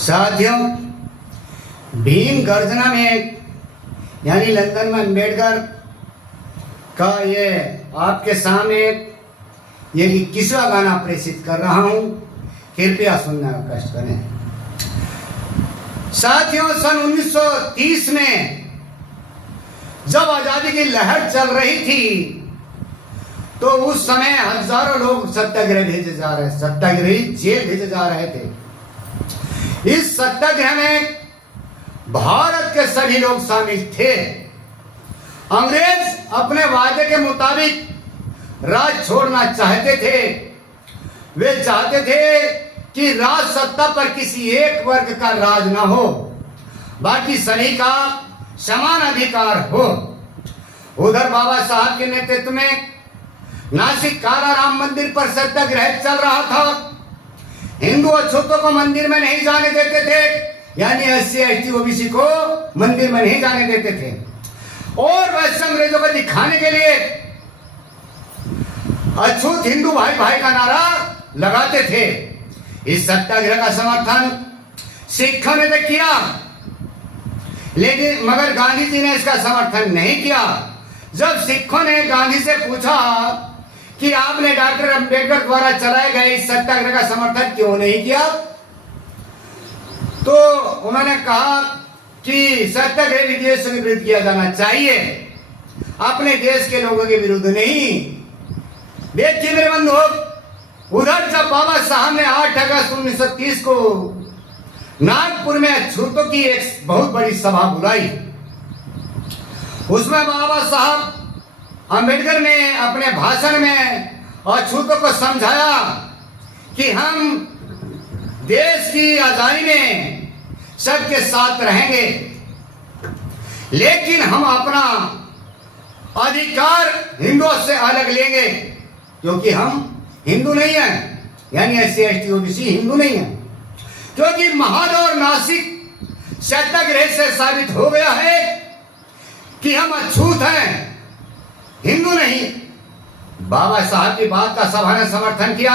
साथियों, भीम गर्जना में यानी लंदन में अम्बेडकर का ये आपके सामने ये 21वां गाना प्रेषित कर रहा हूं, कृपया सुनने का कष्ट करें। साथियों, सन 1930 में जब आजादी की लहर चल रही थी तो उस समय हजारों लोग सत्याग्रह भेजे जा रहे, सत्याग्रही जेल भेजे जा रहे थे। इस सत्याग्रह में भारत के सभी लोग शामिल थे। अंग्रेज अपने वादे के मुताबिक राज छोड़ना चाहते थे। वे चाहते थे कि राज सत्ता पर किसी एक वर्ग का राज न हो, बाकी सभी का समान अधिकार हो। उधर बाबा साहब के नेतृत्व में नासिक काला राम मंदिर पर सत्याग्रह चल रहा था। हिंदू अछूतों को मंदिर में नहीं जाने देते थे, यानी SC ST OBC को मंदिर में नहीं जाने देते थे, और वैसे अंग्रेजों को दिखाने के लिए अछूत हिंदू भाई भाई का नारा लगाते थे। इस सत्याग्रह का समर्थन सिखों ने तो किया, लेकिन मगर गांधी जी ने इसका समर्थन नहीं किया। जब सिखों ने गांधी से पूछा कि आपने डॉक्टर अंबेडकर द्वारा चलाए गए इस सत्याग्रह का समर्थन क्यों नहीं किया, तो उन्होंने कहा कि सत्याग्रह विदेश में विरुद्ध किया जाना चाहिए, अपने देश के लोगों के विरुद्ध नहीं। देखिए मेरे बंधु, उधर जब बाबा साहब ने 8 अगस्त 1930 को नागपुर में अछूतों की एक बहुत बड़ी सभा बुलाई, उसमें बाबा साहब अंबेडकर ने अपने भाषण में अछूतों को समझाया कि हम देश की आजादी में सबके साथ रहेंगे, लेकिन हम अपना अधिकार हिंदुओं से अलग लेंगे, क्योंकि हम हिंदू नहीं हैं, यानी SC ST OBC हिंदू नहीं है। क्योंकि महाद और नासिक सत्याग्रह से साबित हो गया है कि हम अछूत हैं, हिंदू नहीं। बाबा साहब की बात का सभा ने समर्थन किया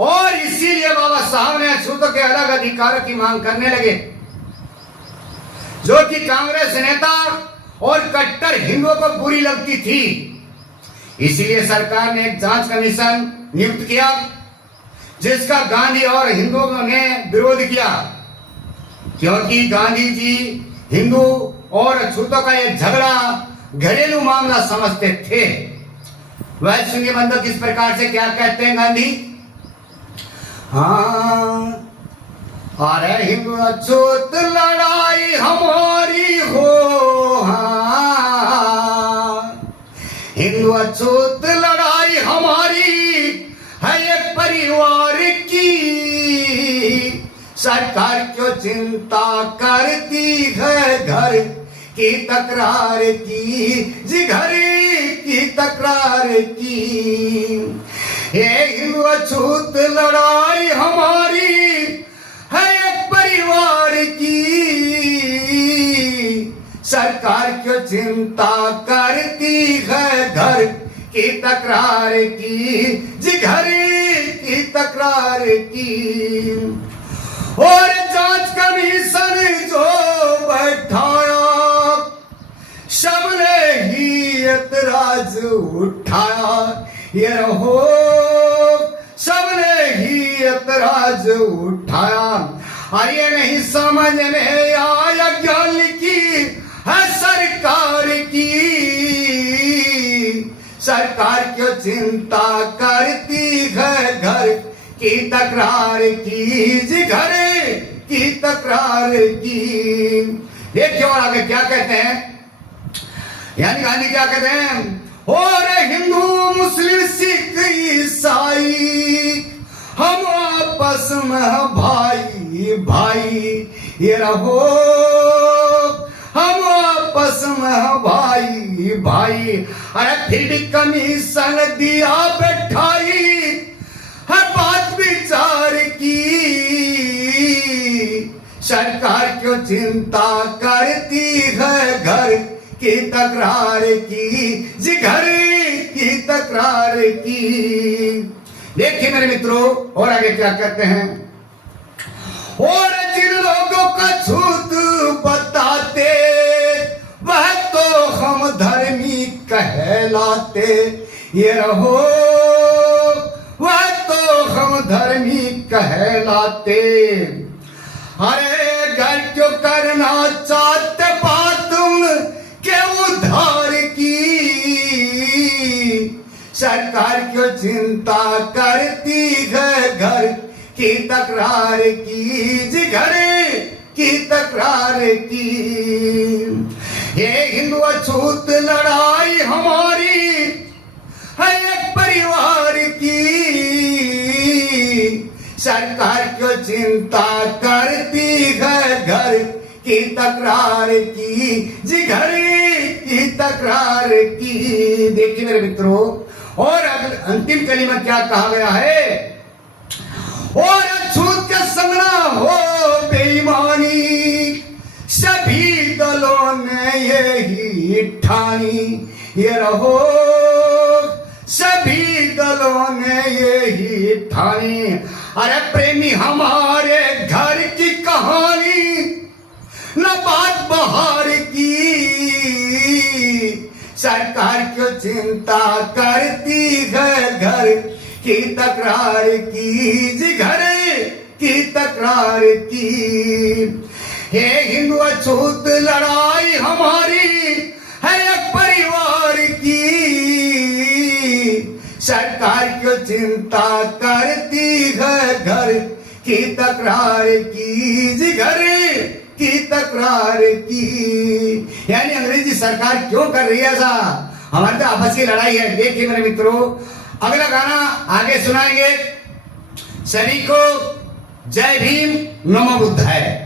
और इसीलिए बाबा साहब ने अछूतों के अलग अधिकारों की मांग करने लगे, जो कि कांग्रेस नेता और कट्टर हिंदुओं को बुरी लगती थी। इसीलिए सरकार ने एक जांच कमीशन नियुक्त किया, जिसका गांधी और हिंदुओं ने विरोध किया, क्योंकि गांधी जी हिंदू और अछूतों का एक झगड़ा घरेलू मामला समझते थे। वह सुनिए बंधु, किस प्रकार से क्या कहते हैं गांधी। हाँ, अरे हिंदू अछूत लड़ाई हमारी हो, हाँ, हिंदू अछूत लड़ाई हमारी है एक परिवार की, सरकार क्यों चिंता करती है घर की तकरार की, जी घर की तकरार की। ये हिंदू अछूत लड़ाई हमारी है एक परिवार की, सरकार क्यों चिंता करती है घर की तकरार की, जी घर की तकरार की। और जांच कमीशन जो बैठाया सबने ही एतराज उठाया, ये रहो सबने ही एतराज उठाया। और ये नहीं समझ में आया ज्ञान की है सरकार की, सरकार क्यों चिंता करती है घर की तकरार की, जी घर की तकरार की। देखिए और आगे क्या कहते हैं, यानी गांधी क्या कहते हैं, और हिंदू मुस्लिम सिख ईसाई हम आपस में भाई भाई, ये रहो हम आपस में भाई भाई। अरे फिर भी कमीशन दिया बैठाई है बात विचार की, सरकार क्यों चिंता करती है घर की तकरार की, जी घर की तकरार की। देखिए मेरे मित्रों, और आगे क्या कहते हैं, और जिन का छूत बताते, वह तो हम धर्मी कहलाते। ये रहो वह तो हम धर्मी कहलाते। अरे घर क्यों करना चाहते बात के उधार की, सरकार क्यों चिंता करती घर की तकरार की, जी घर की तकरार की। ये हिंदू अछूत लड़ाई हमारी है एक परिवार की, सरकार क्यों चिंता करती घर की तकरार की, जी घर की तकरार की। देखिए मेरे मित्रों, और अंतिम कलीमा क्या कहा गया है, और अछूत के संग ना हो बेईमानी, सभी दलों ने यही ठानी। ये रहो सभी दलों ने यही ठानी। अरे प्रेमी हमारे घर की कहानी न बात बहार की, सरकार क्यों चिंता करती घर की तकरार की, जी घर की तकरार की। हे हिंदू अछूत लड़ाई हमारी है एक परिवार की, सरकार क्यों चिंता करती घर की तकरार की, जी घर की तकरार की। यानी अंग्रेजी सरकार क्यों कर रही है ऐसा, हमारी तो आपस की लड़ाई है। देखिए मेरे मित्रों, अगला गाना आगे सुनाएंगे। सभी को जय भीम, नमो बुद्धाय।